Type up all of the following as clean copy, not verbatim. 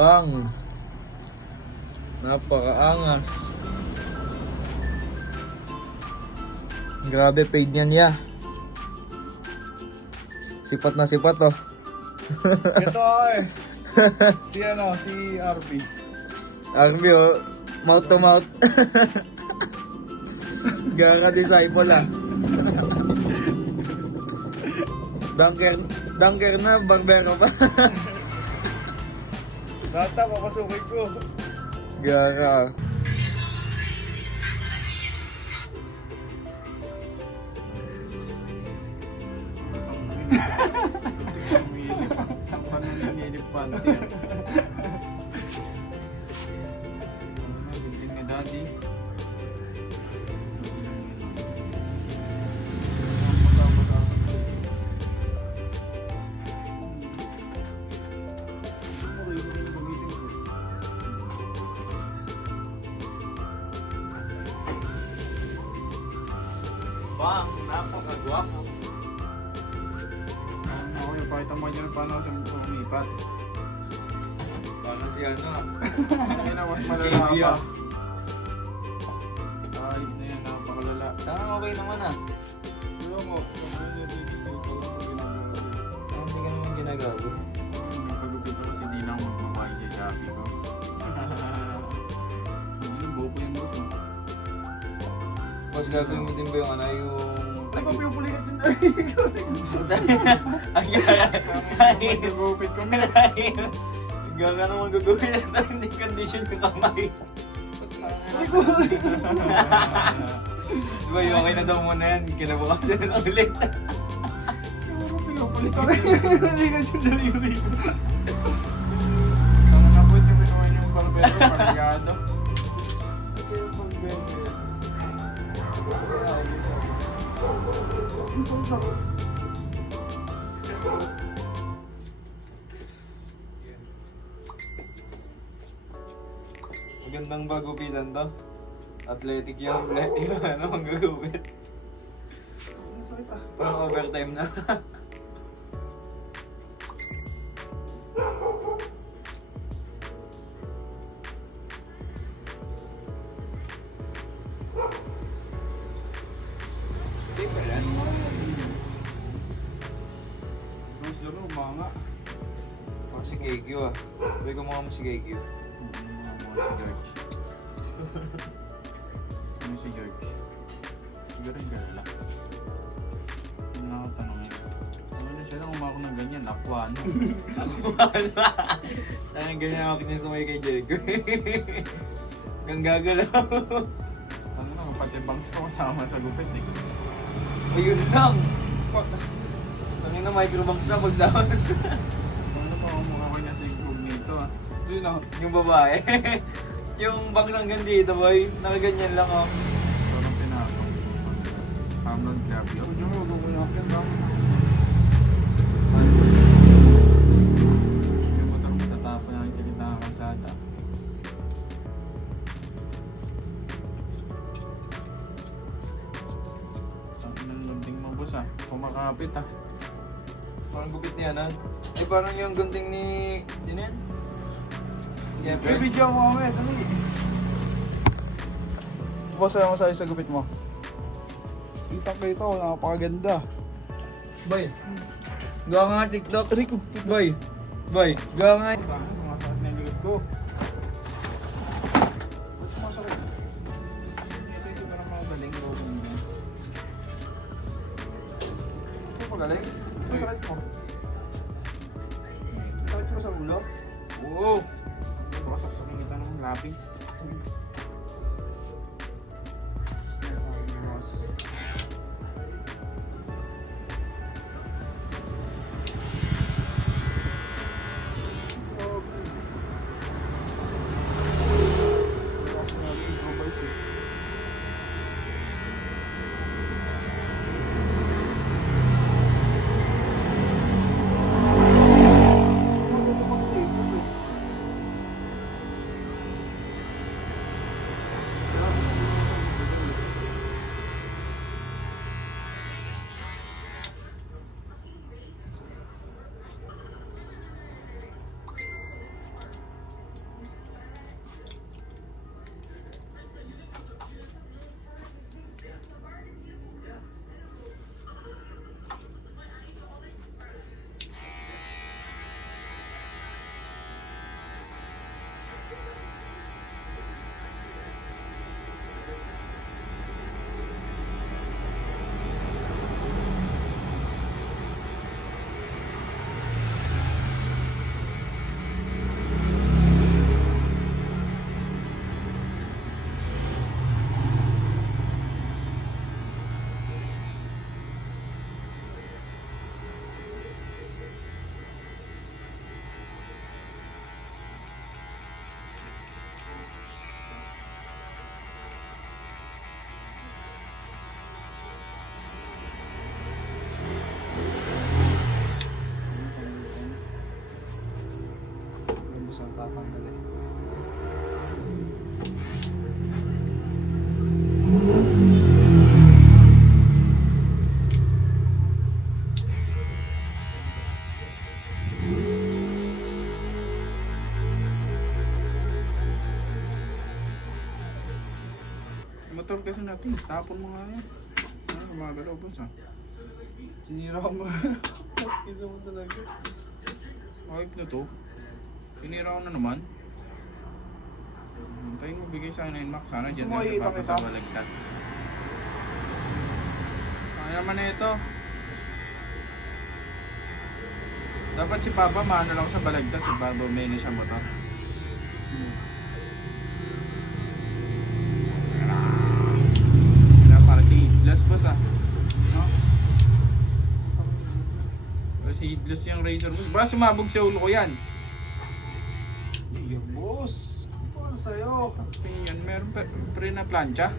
Bang! Napakaangas. Grabe, paid niyan ya. Sipat na sipat oh. Ito eh. Si RP. Army oh, mouth to mouth. Gaga disciple ah. Dunker na, barbero pa. Data, papasukin ko. Gaga. Ang pananginip panty. Bibig ni daddy. Bang, napakagwapo. Ako, ipakita mo dyan paano ako umipat. Parang si ano ah. Ay na, mas malala JB, pa. ah. Ayos na yan, napakalala. Okay naman ah. Pero mo, ano yung babies na ito lang ginagawa. Hindi ka naman ginagawa. Yung pagupit ako kasi di na ako magbabayad sa Shopee ko. Yung buo po yung boss mo. Boss, gagawin mo din ba yung ano, yung... Ay, kung pinupulikat din Ang gaga. Magugupit ko. Gaga naman gagawin na hindi condition yung kamay. Diba yung okay na daw muna yan, kinabukasan na ulit. Siguro pinupulikat. Hindi ka siya daliri ko. Ano na po siya pinuhan yung barbero, parigado. Ito yung barbero. Magandang bagupitan to. Athletic yung ano, ang gagawin. Parang overtime na. Hindi pa yan. Mas dito, umanga. Mga si KQ ah. Sabi ko mga mo si KQ. Ano si George? Siguro yung girl lang. Ano na ako tanongin? Ano siya lang umako ng ganyan? Aquano? Wala. Ang ganyan ako kinusumay kay Diego. Kang gagalaw. Ano na, pati bangs ko kasama sa gupit eh. Ayun lang. Tangin na microbanks na magdawas. Ano pa ako mukha ko niya sa incognito ah. Yun ah, yung babae. Yung bangs hanggang dito boy. Nakaganyan lang oh. Parang pinakong. Pamlon grabe. Ako dyan mo, gumayakin lang. Yung motor mo tatapon ang kilita ng kalsada. Ang inang lunding mo boss ah. Kumakapit ah. Parang gupit niya na. Eh parang yung gunting ni... Sino yan? Siyempre. May video mo kami, dali. Boss, ano masabi sa gupit mo? Kita ko, napakaganda. Boy. Gawa nga TikTok. Rico. Boy. Boy. Gawa nga. Sumasakit na yung likod ko. Ba't sumasakit? Ito parang magaling. Ito pagaling? Ito sakit mo. Sakit mo sa ulo? Wow. Basak sa kita ng lapis. tatanggal eh. Motor kasi natin, tapon mo nga yan. Ano, gumagalaw boss ah. Sinira ko mo. Kisa mo talaga. Ayop na to. Sinira ko na naman. Hintayin mo bigay sa akin 9 max. Sana dyan Gusto mo sa kita papa kita? sa balagtas. Kaya man na ito. Dapat si Papa maano lang sa balagtas. Si Papa may na siya motor. Wala para si Idlas boss ah. No? Para si Idlas yung razor boss. Baka sumabog sa ulo ko yan. Iya boss. Para sa'yo. Tingin yan, meron pa pre na plancha.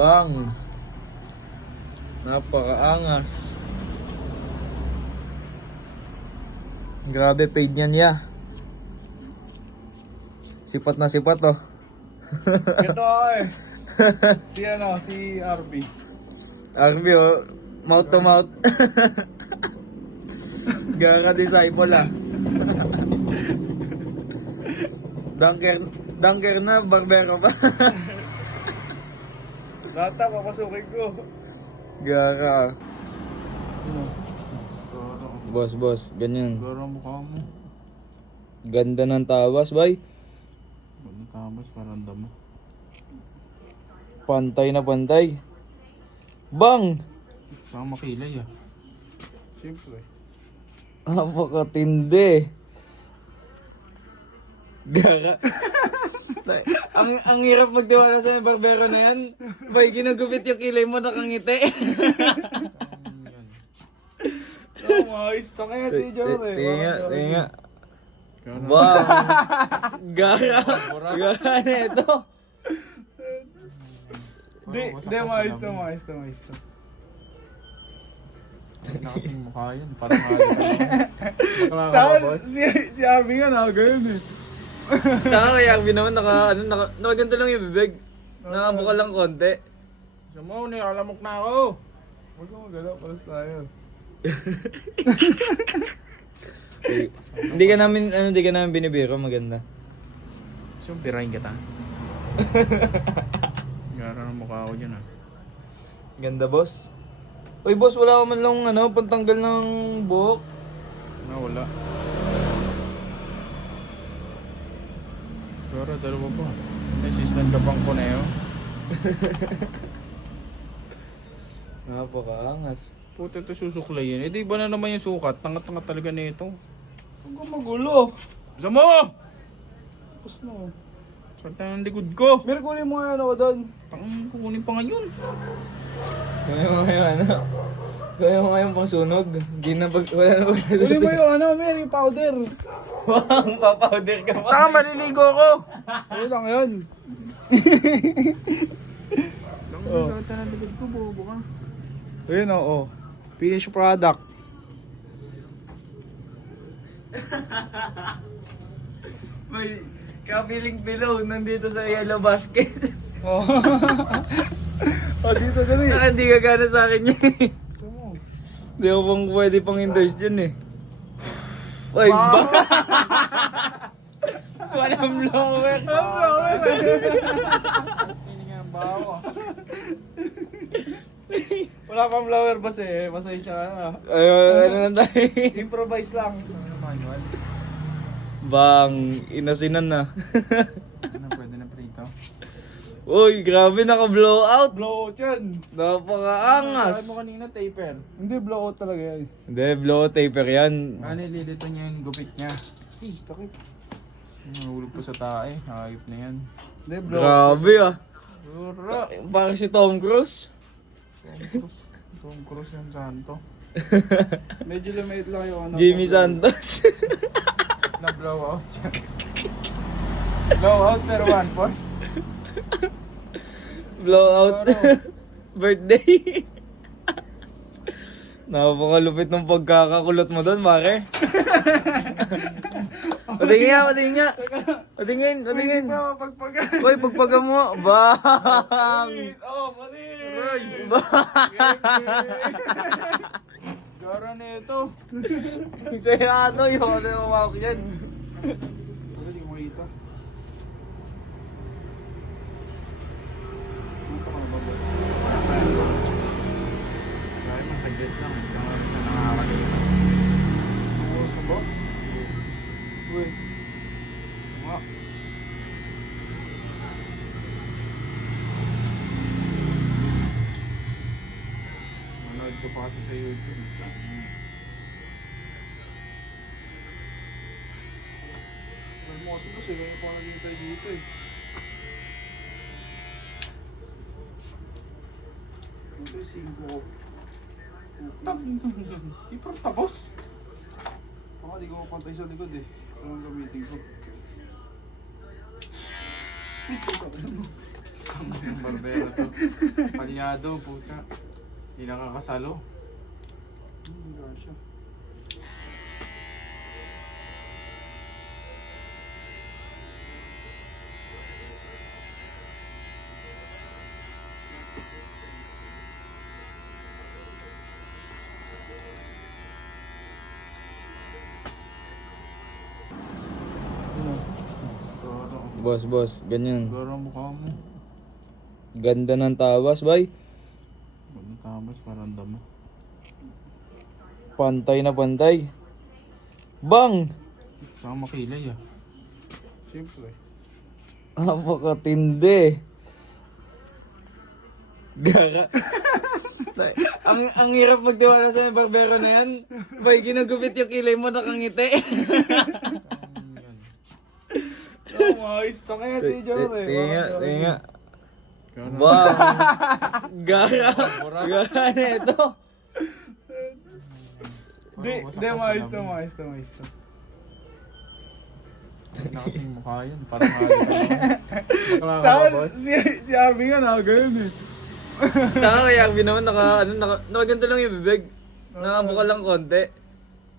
Bang. Napakaangas. Grabe paid niyan ya. Sipat na sipat oh. Ito eh. Si RB. Arby oh, mouth to mouth. Gaga disciple ah. Dunker na, barbero pa. Lata, papasukin ko. Gaga. Garo. Boss, ganyan. Garo ang mukha mo. Ganda ng tawas, bay. Garo tabas, parang damo. Pantay na pantay. Bang! Saka makilay ah. Siyempre. Napakatindi. Gaga. ang hirap magtiwala sa may barbero na yan. Bay, ginagupit yung kilay mo, nakangiti. Oh, maayos pa kaya si Jory. Tinga. Garo. Bang! Gaga. Gaga na ito. Di, maayos to. Hindi na kasing mukha yun. Parang mga Saan? boss. Si RB nga nakagano'n eh. Saka kaya Arby naman, nakaganto lang yung bibig. Nakabuka lang konti. Sa mo, nikalamok na ako. Huwag ka magalaw, paras tayo. Hindi ka namin binibiro, maganda. So, birahin kita. Garo ang mukha ko dyan ah. Ganda, boss. Uy, boss, wala ka man lang pantanggal ng buhok. Wala. Pero dalawa pa. May assistant ka pang Cuneo. Napakaangas. Puta ito susuklayin. Eh di ba na naman yung sukat? Tanga-tanga talaga na ito. Huwag ka magulo. Sa mo! Tapos na. Sarta ng likod ko. Meron kunin mo nga ano ko doon. Tangang kukunin pa ngayon. Kaya mo ngayon pang sunog. Hindi na wala na Kunin mo yung ano, Mary, powder. Wow, papawder ka pa. Tanga, maliligo ko! Ano lang yun. Sarta ng likod ko, bobo ka. Ayun oo. Finished product. May kapiling below nandito sa yellow basket. Oh. Oh, dito dali. Saka hindi gagana sa akin yun eh. Ito mo. Hindi ako pang pwede pang endorse dyan eh. Ay, ba? Walang blower. Piling ang bawa. Wala pang flower boss eh. Pasensya ka na. Ano lang tayo? Improvise lang. Manual. Bang, inasinan na. Ano, pwede na prito? Uy, grabe naka-blowout. Blowout yan. Sabi Napakaangas. mo kanina taper. Hindi, blowout talaga yan. Hindi, blowout taper yan. Ano, lilito niya yung gupit niya. Takip. Nahulog pa sa tae. Hayop na yan. Hindi, blowout. Grabe ah. Sura. Parang si Tom Cruise. Tom Cruise yung santo. Medyo lumait lang yung ano. Jimmy Santos. Na blowout siya. Blowout pero 1-4. Blowout. Birthday. Napakalupit ng pagkakakulot mo doon, pare. Patingin nga, patingin nga. Patingin, patingin. Uy, pagpaga mo. Bang! Oh, mali! Gara na ito. Sa'yo na ito, yung ano yung umawak yan. Hindi ko makita. Punta ka na ba ba? Kaya masaglit lang. Hindi ka nga rin siya nakakalimutan. Bukas ka ba? Uy. Nga. Manood ko pa kasi sa YouTube. Well, mo kasi boss, kaya pa naghihintay dito eh. Ito yung 5 ko. Ipro tapos. Baka di ko pantay sa likod eh. Anong gamitin ko? Ang barbero to. Palyado, puta. Hindi nakakasalo. Hindi ka siya. Garo. Boss, ganyan. Garo ang mukha mo. Ganda ng tawas, bay. Huwag na tamas, parang damo. Pantay na pantay. Bang! Saka makilay ah. Siyempre. Napakatindi. Gara. ang hirap magtiwala sa may barbero na yan. Bay, ginagupit yung kilay mo, nakangiti. Oh, maayos pa kaya ti Jor eh. Tingin nga. Garo. Bang! Gara. Gara na ito. Di, maayos to, maayos to, maayos to. Hindi na kasing mukha yun. Parang bakla ka ba, boss? Si Arvin nga nakagano'n eh. Saka kaya Arvin naman nakaganto lang yung bibig. Nakabuka lang konti.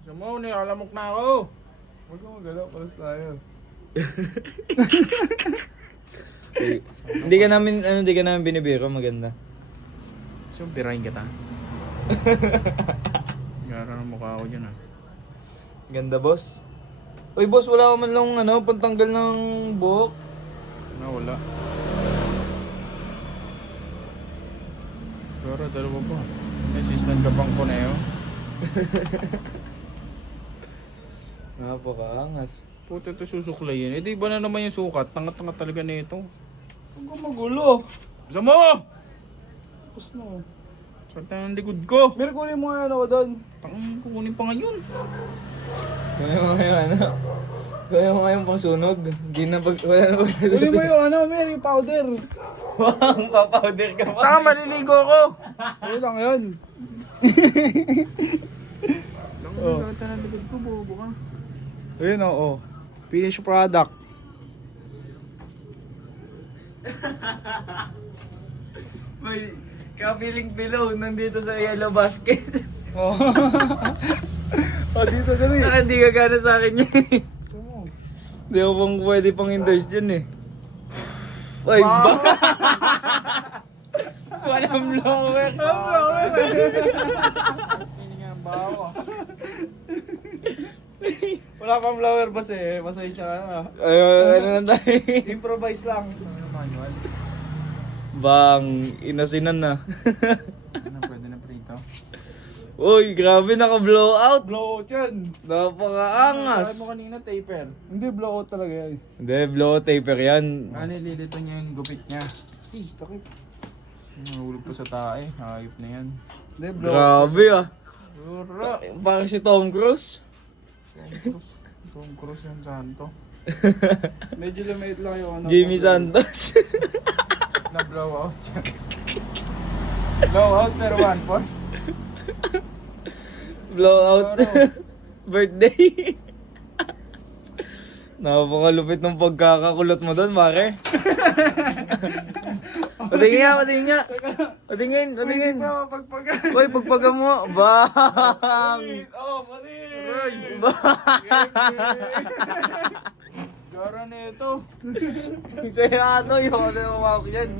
Gusto mo, nikalamok na ako. Huwag ka magalaw, paras tayo. Hindi ka namin binibiro, maganda. So, birahin kita. Gara ng mukha ko dyan ah. Ganda, boss. Uy, boss, wala ka man lang pantanggal ng buhok. Wala. Pero dalawa pa. May assistant ka pang Cuneo. Napakaangas. Puta ito susuklayin. Eh di ba na naman yung sukat? Tanga-tanga talaga na ito. Huwag ka magulo. Gusto mo! Tapos na. Sarta ng likod ko. Meron kunin mo nga ako doon. Tangang kukunin pa ngayon. Kaya mo ngayon, Kaya mo ngayon pang sunog. Hindi na wala na Kunin mo yung Mary, powder. Wow, papawder ka pa. Tanga, maliligo ko! Ano lang yun? Oh. Sarta ng likod ko, bobo ka. Ayun oo. Finished product. May kapiling below nandito sa yellow basket. Oh. Oh, dito dali. Saka hindi gagana sa akin yun eh. Oo. Hindi ako pang pwede pang endorse dyan eh. Ay, ba? Walang blower. Hindi nga ang bawa. Wala pang flower bus eh. Pasensya ka na. Ay, ano lang tayo. Improvise lang. Manual. Bang, inasinan na. Ano, pwede na prito? Uy, grabe naka-blowout. Blowout yan. Sabi Napakaangas. mo kanina taper. Hindi, blowout talaga yan. Hindi, blowout taper yan. Ano, lilito niya yung gupit niya. Takip. Nahulog ko sa tae. Hayop na yan. Hindi, blowout. Grabe ah. Ura! Parang si Tom Cruise. Tom Cruise yung santo. Medyo lumait lang yung ano. Jimmy Santos. Na blowout siya. Blowout pero 1-4. Blowout. Birthday. Napakalupit ng pagkakakulot mo doon, pare. Patingin nga, patingin nga. Patingin, patingin. Pagpagan. Uy, pagpaga mo. Bang! Oh, mali. Gara na ito. Sa'yo ano, yung ano yung umawak yan.